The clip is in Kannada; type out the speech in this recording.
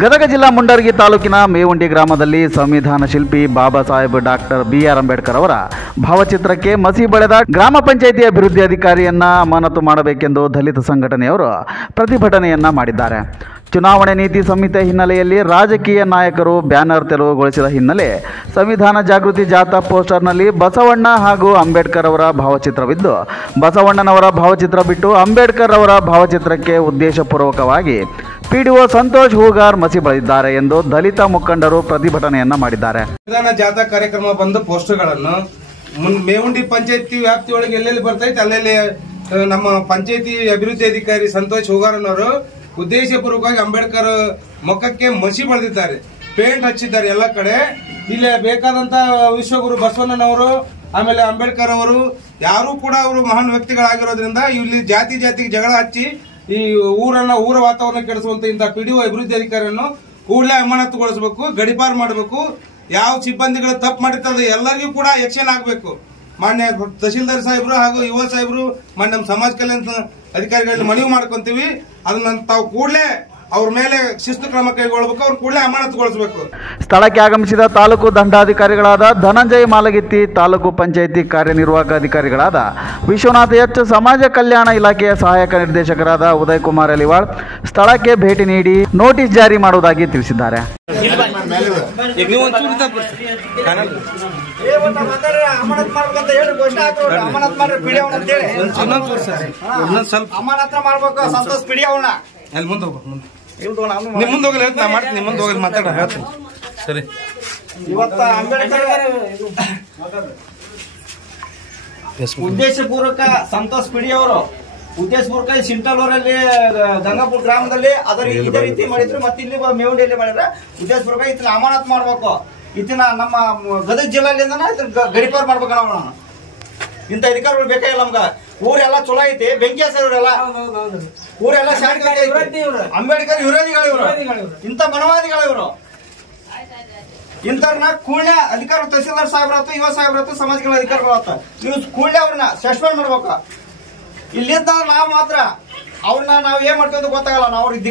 ಗದಗ ಜಿಲ್ಲಾ ಮುಂಡರಗಿ ತಾಲೂಕಿನ ಮೇವುಂಡಿ ಗ್ರಾಮದಲ್ಲಿ ಸಂವಿಧಾನ ಶಿಲ್ಪಿ ಬಾಬಾ ಸಾಹೇಬ್ ಡಾಕ್ಟರ್ ಬಿ.ಆರ್. ಅಂಬೇಡ್ಕರ್ ಅವರ ಭಾವಚಿತ್ರಕ್ಕೆ ಮಸಿ ಬಳಿದ ಗ್ರಾಮ ಪಂಚಾಯಿತಿ ಅಭಿವೃದ್ಧಿ ಅಧಿಕಾರಿಯನ್ನ ಅಮಾನತು ಮಾಡಬೇಕೆಂದು ದಲಿತ ಸಂಘಟನೆಯವರು ಪ್ರತಿಭಟನೆಯನ್ನ ಮಾಡಿದ್ದಾರೆ. ಚುನಾವಣೆ ನೀತಿ ಸಂಹಿತೆ ಹಿನ್ನೆಲೆಯಲ್ಲಿ ರಾಜಕೀಯ ನಾಯಕರು ಬ್ಯಾನರ್ ತೆರವುಗೊಳಿಸಿದ ಹಿನ್ನೆಲೆ ಸಂವಿಧಾನ ಜಾಗೃತಿ ಜಾಥಾ ಪೋಸ್ಟರ್ನಲ್ಲಿ ಬಸವಣ್ಣ ಹಾಗೂ ಅಂಬೇಡ್ಕರ್ ಅವರ ಭಾವಚಿತ್ರವಿದ್ದು, ಬಸವಣ್ಣನವರ ಭಾವಚಿತ್ರ ಬಿಟ್ಟು ಅಂಬೇಡ್ಕರ್ ಅವರ ಭಾವಚಿತ್ರಕ್ಕೆ ಉದ್ದೇಶಪೂರ್ವಕವಾಗಿ ಪಿಡಿಒ ಸಂತೋಷ್ ಹೂಗಾರ್ ಮಸಿ ಬಳಿದಿದ್ದಾರೆ ಎಂದು ದಲಿತ ಮುಖಂಡರು ಪ್ರತಿಭಟನೆಯನ್ನ ಮಾಡಿದ್ದಾರೆ. ಸಂವಿಧಾನ ಜಾಥಾ ಕಾರ್ಯಕ್ರಮ ಬಂದು ಪೋಸ್ಟರ್ಗಳನ್ನು ಮೇವುಂಡಿ ಪಂಚಾಯತಿ ವ್ಯಾಪ್ತಿಯೊಳಗೆ ಎಲ್ಲೆಲ್ಲಿ ಬರ್ತೈತೆ ಅಲ್ಲೆಲ್ಲಿ ನಮ್ಮ ಪಂಚಾಯತಿ ಅಭಿವೃದ್ಧಿ ಅಧಿಕಾರಿ ಸಂತೋಷ್ ಹೂಗಾರನವರು ಉದ್ದೇಶಪೂರ್ವಕವಾಗಿ ಅಂಬೇಡ್ಕರ್ ಮುಖಕ್ಕೆ ಮಸಿ ಬಳಿದಿದ್ದಾರೆ, ಪೇಂಟ್ ಹಚ್ಚಿದ್ದಾರೆ ಎಲ್ಲ ಕಡೆ. ಇಲ್ಲಿ ಬೇಕಾದಂತ ವಿಶ್ವಗುರು ಬಸವಣ್ಣನವರು ಆಮೇಲೆ ಅಂಬೇಡ್ಕರ್ ಅವರು ಯಾರು ಕೂಡ ಅವರು ಮಹಾನ್ ವ್ಯಕ್ತಿಗಳಾಗಿರೋದ್ರಿಂದ ಇಲ್ಲಿ ಜಾತಿಗೆ ಜಗಳ ಹಚ್ಚಿ ಈ ಊರ ವಾತಾವರಣ ಕೆಡಿಸುವಂತ ಇಂತಹ ಪಿಡಿಒ ಅಭಿವೃದ್ಧಿ ಅಧಿಕಾರಿಯನ್ನು ಕೂಡಲೇ ಅಮಾನತುಗೊಳಿಸಬೇಕು, ಗಡಿಪಾರು ಮಾಡಬೇಕು. ಯಾವ ಸಿಬ್ಬಂದಿಗಳು ತಪ್ಪು ಮಾಡಿರ್ತದೆ ಎಲ್ಲರಿಗೂ ಕೂಡ ಆಕ್ಷನ್ ಆಗಬೇಕು. ಮಾನ್ಯ ತಹಶೀಲ್ದಾರ್ ಸಾಹೇಬರು ಹಾಗೂ ಯುವ ಸಾಹೇಬರು ಮಾನ್ಯ ನಮ್ಮ ಸಮಾಜ ಕಲ್ಯಾಣ ಅಧಿಕಾರಿಗಳಲ್ಲಿ ಮನವಿ ಮಾಡ್ಕೊಂತೀವಿ. ಅದನ್ನ ತಾವು ಕೂಡಲೇ ಅವ್ರ ಮೇಲೆ ಶಿಸ್ತು ಕ್ರಮ ಕೈಗೊಳ್ಳಬೇಕು, ಅವ್ರು ಕೂಡಲೇ ಅಮಾನತುಗೊಳಿಸಬೇಕು. ಸ್ಥಳಕ್ಕೆ ಆಗಮಿಸಿದ ತಾಲೂಕು ದಂಡಾಧಿಕಾರಿಗಳಾದ ಧನಂಜಯ ಮಾಲಗಿತ್ತಿ, ತಾಲೂಕು ಪಂಚಾಯಿತಿ ಕಾರ್ಯನಿರ್ವಾಹಕ ಅಧಿಕಾರಿಗಳಾದ ವಿಶ್ವನಾಥ ಎಚ್, ಸಮಾಜ ಕಲ್ಯಾಣ ಇಲಾಖೆಯ ಸಹಾಯಕ ನಿರ್ದೇಶಕರಾದ ಉದಯ್ ಕುಮಾರ್ ಅಲಿವಾಳ್ ಸ್ಥಳಕ್ಕೆ ಭೇಟಿ ನೀಡಿ ನೋಟಿಸ್ ಜಾರಿ ಮಾಡುವುದಾಗಿ ತಿಳಿಸಿದ್ದಾರೆ. ಉದ್ದೇಶಪೂರ್ವಕ ಸಂತೋಷ್ ಪಿಡಿ ಅವರು ಉದ್ದೇಶಪೂರ್ವಕ ಸಿಂಟಲ್ ಊರಲ್ಲಿ ಗಂಗಾಪುರ ಗ್ರಾಮದಲ್ಲಿ ಇದೇ ರೀತಿ ಮಾಡಿದ್ರು, ಮತ್ತೆ ಇಲ್ಲಿ ಮೇವುಂಡಿಯಲ್ಲಿ ಮಾಡಿದ್ರೆ ಉದ್ದೇಶಪೂರ್ವಕ ಇದನ್ನ ಅಮಾನತ್ ಮಾಡ್ಬೇಕು. ಇದನ್ನ ನಮ್ಮ ಗದಗ ಜಿಲ್ಲೆಯಿಂದ ಗಡಿಪಾರು ಮಾಡ್ಬೇಕು. ನಾವು ಇಂಥ ಅಧಿಕಾರಿಗಳು ಬೇಕಾಗಿಲ್ಲ ನಮ್ಗ. ಊರೆಲ್ಲ ಚಲೋ ಐತಿ, ಬೆಂಕಿ ಹಸಿರೆಲ್ಲ ಊರೆಲ್ಲ ಅಂಬೇಡ್ಕರ್ ವಿರೋಧಿಗಳು ಇವರು, ಇಂಥ ಮನವಾದಿಗಳು ಇವರು. ಇಂಥವ್ರನ್ನ ಕೂಡಲೇ ಅಧಿಕಾರ ತಹಸೀಲ್ದಾರ್ ಸಾಹೇಬ್ರ ಆಯ್ತು, ಯುವ ಸಾಹೇಬ್ರ ಆಯ್ತು, ಸಮಾಜಗಳ ಅಧಿಕಾರಿಗಳು ಆಯ್ತು, ನೀವು ಕೂಡಲೇ ಅವ್ರನ್ನ ಸಸ್ಪೆಂಡ್ ಮಾಡ್ಬೇಕು. ಇಲ್ಲಿದ್ದ ನಾವು ಮಾತ್ರ ಅವ್ರನ್ನ ನಾವ್ ಏನ್ ಮಾಡ್ತೀವಿ ಅಂತ ಗೊತ್ತಾಗಲ್ಲ. ನಾವು ಅವ್ರಿಗೆ